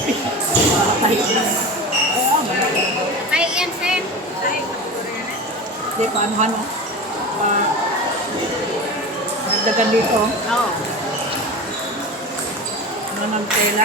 Ay, yan, sir. Hindi, paano? Nagdagan dito. Oo. Ano ng tela?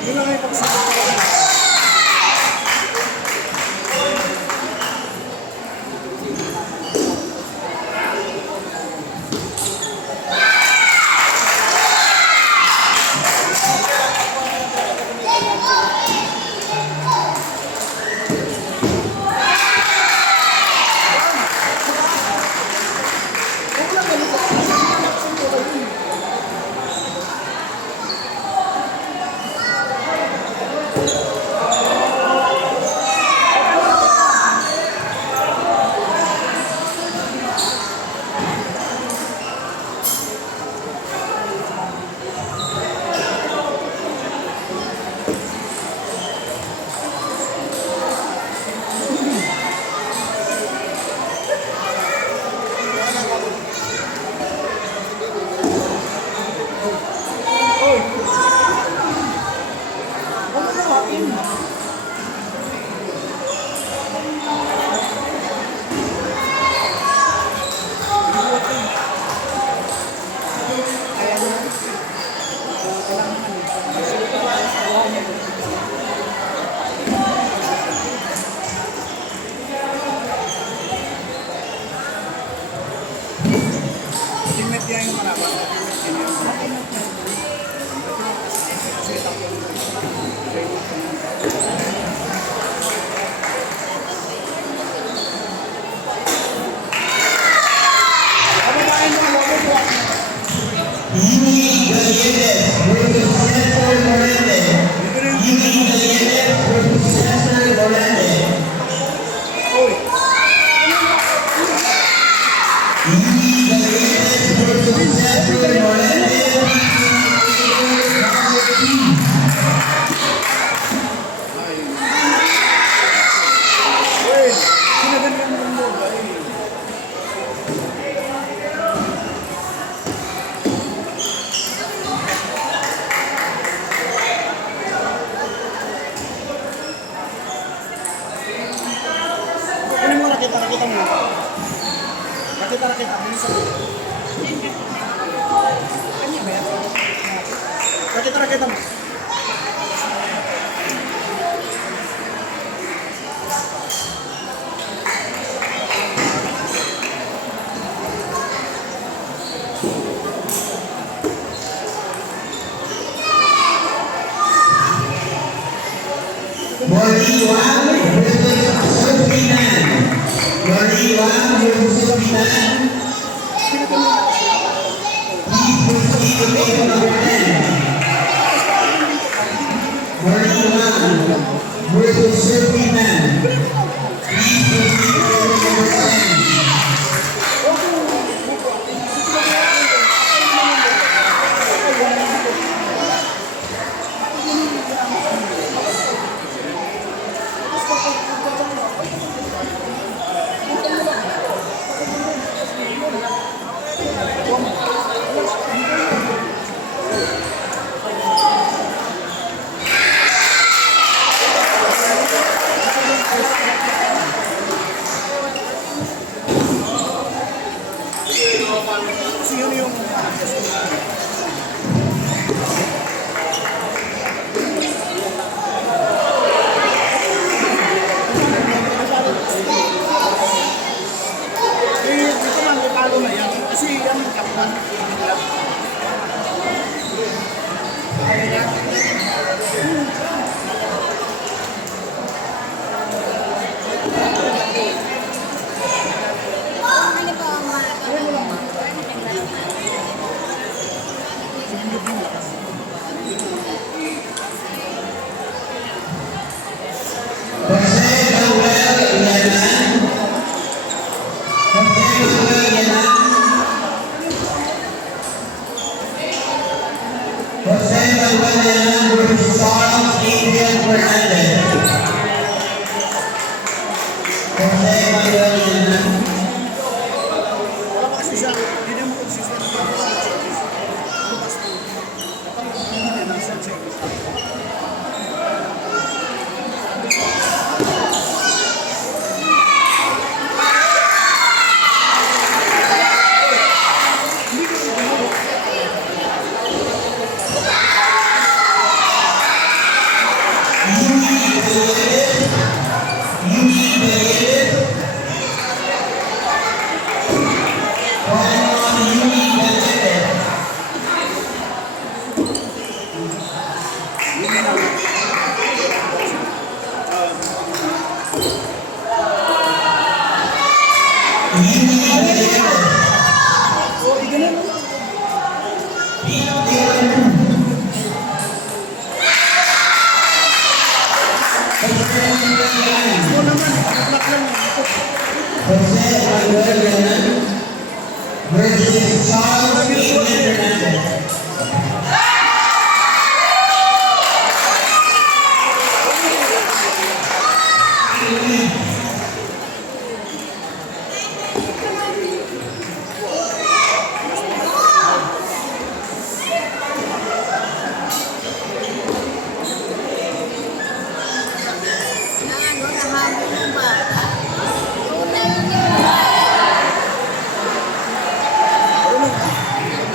Hindi lang ay pagsasabi. Nakita mo. Nakita. Bilisan mo. Kanya ba yan? Nakita mo. Boliwan versus Sofinan. Boliwan versus Sofinan. Please proceed to table number 10. Boliwan versus Sofinan. Please proceed to table number 10. Jose Manuel Yanan. Jose Manuel Yanan. Jose Manuel Yanan versus Charles Adrian Fernandez. Jose Manuel Yanan. Wala pa kasi siya, hindi naman consistent na bukas po. Hindi na isang service. So, ganun mo. So naman, nag-block lang. Jose Manuel Yanan versus Charles Adrian Fernandez. Hindi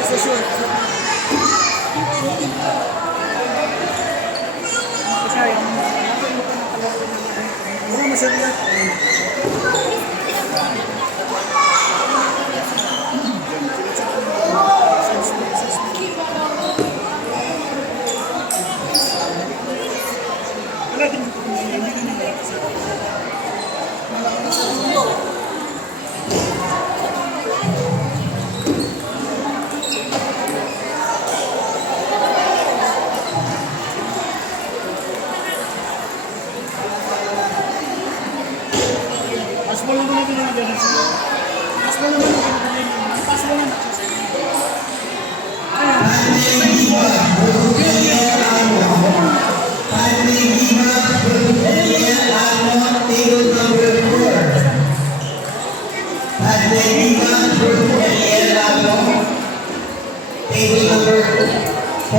so sure. Kasi yung wala masyadong wala din ito kung hindi na nila kasi mas mo lang naman binibigyan sila. Mas mo naman binibigyan. Mas mo naman Table number 4.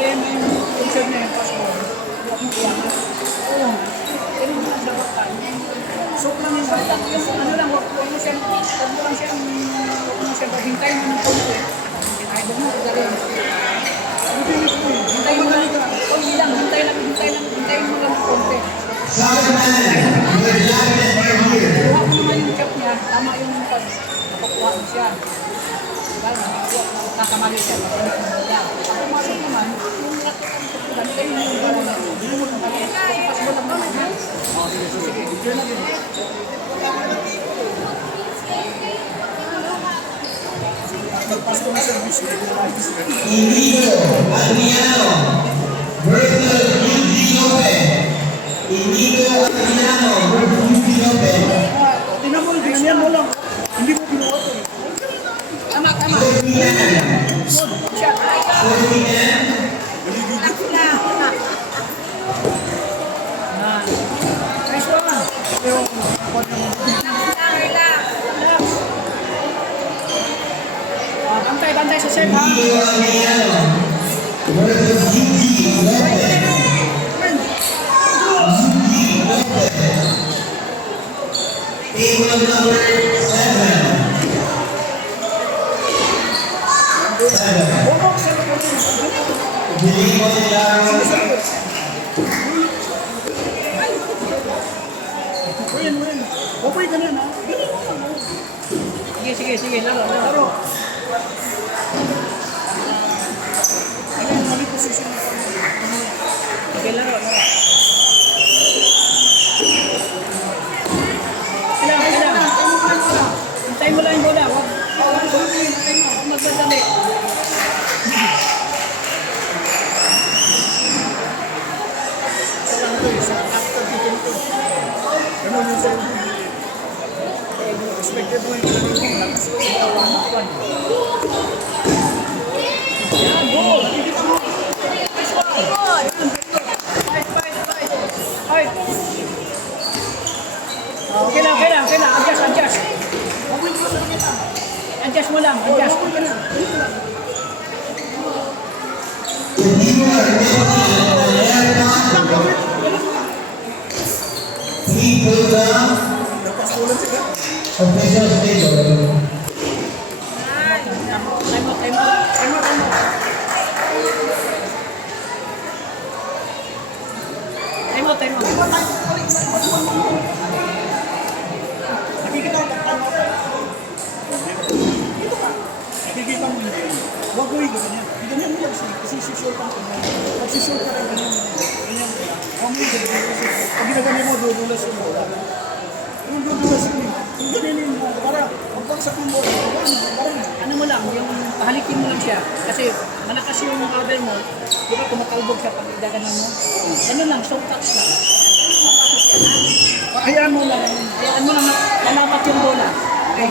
Kaya may concern na yung passport. Huwag mo iyangat. Oo. Pero hindi lang siya baktan. Sok lang yung baktan. Ano lang, huwag mo siyang hintayin mo ng konti. Ay, huwag mo, dali. Hintayin mo lang. Konti lang, hintayin mo lang ng konti. Huwag mo naman yung chop niya. Tama yung pagkakuha mo siya. Diba? Kakamali siya. Ako masok naman, yung ganito yung parang hindi mo naman. Pas mo lang naman. Sige, video na din. Pas ko na service. Inigo Adriano versus Yuji Lopez. Inigo Adriano versus Yuji Lopez. Tingnan mo, ganyan mo lang. Hindi mo binuot eh. Tama. Ferdinand. Siya. Ferdinand. Nice one. Pero, bantay sa set ha. Inigo Adriano versus Yuji Lopez. Yuji Lopez. Table number 7. Bumok sa loob. Billy Montellaro. Win. Okay ka na ha. Sige. Laro. Okay, laro. Kailangan. Hintayin mo lang yung bola. Huwag magsadali. Expected mo yung talagang lakas ko sa kawan. Yan, goal. Fight. Okay lang. Adjust. Adjust mo lang. He put down official table. Time out. Nakikita mo hindi. Huwag mo yung ganyan. Ganyan mo lang siya. Kasi sisure ka rin. Pag sisure ka rin, ganyan mo. Ganyan mo. Huwag mo yung ganyan. Kasi pag ginaganyan mo, dudulas yung bola. Yung dudulas yun eh. Yung ganyanin mo. Para magpagsak yung bola. Parang Ano mo lang, yung pahalikin mo lang siya. Kasi malakas yung order mo. Di ba kumakalbog siya pag idaganan mo? Ano lang, soft touch lang. Papasok yan, ha? hayaan mo lang. Hayaan mo lang lalapat yung bola. Okay.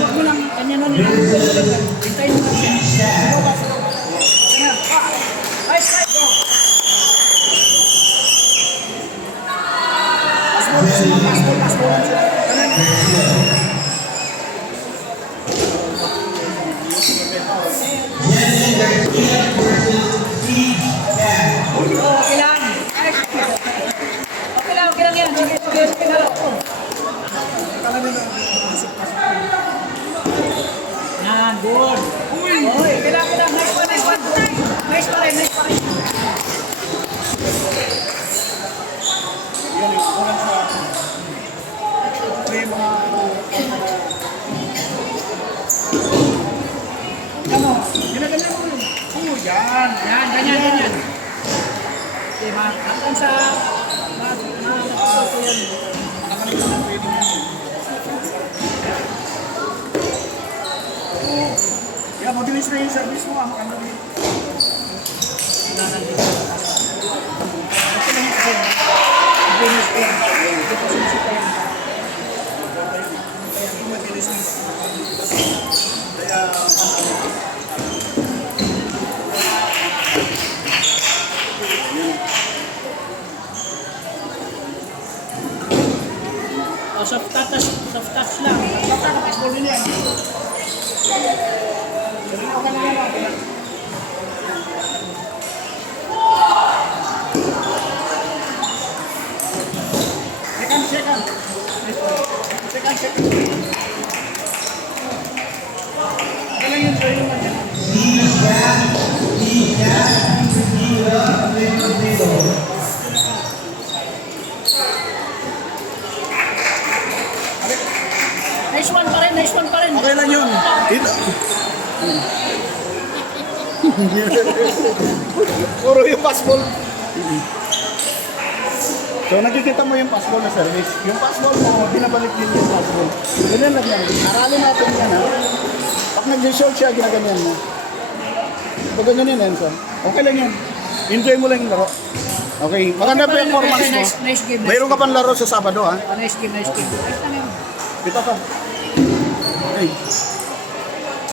Huwag mo lang, kanya na nila. Hintayin mo lang siya. Ayan. Fight, go! Passport lang siya. Okay lang. Okay lang yan. Sige, laro. Yan, good. Uy, kailangan. Nice one. Nice pa rin. Yan yung kurang sa may mga Ano? ginaganyan mo yun. Oo, yan. Yan, ganyan. Okay, hanggang sa yan. Nakalimutan na pwede mo. Yan, mabilis na yung service mo. Ano rin. Okay lang kasi. Bonus ko yan. Hindi ko sinisita yan. Mabilis na. Kaya, Soft touch lang. baka nakascore din yan. Sarili ka na yan. Second. Galang yun, sa'yo naman yan. Nice one pa rin. Okay lang yun. Puro yung passball. So nakikita mo yung passball na service. Yung passball mo, binabalik din yung passball. Ganyan lang yan. Aralin natin yan ha. Pag nag-short siya, ginaganyan mo. Pag ganyan yan, so. Okay lang yan. Enjoy mo lang yung laro. Okay, maganda pa yung performance mo. Nice game. Mayroon ka pang laro sa Sabado ha. Nice game. Nice lang yun. Kita ka. Okay.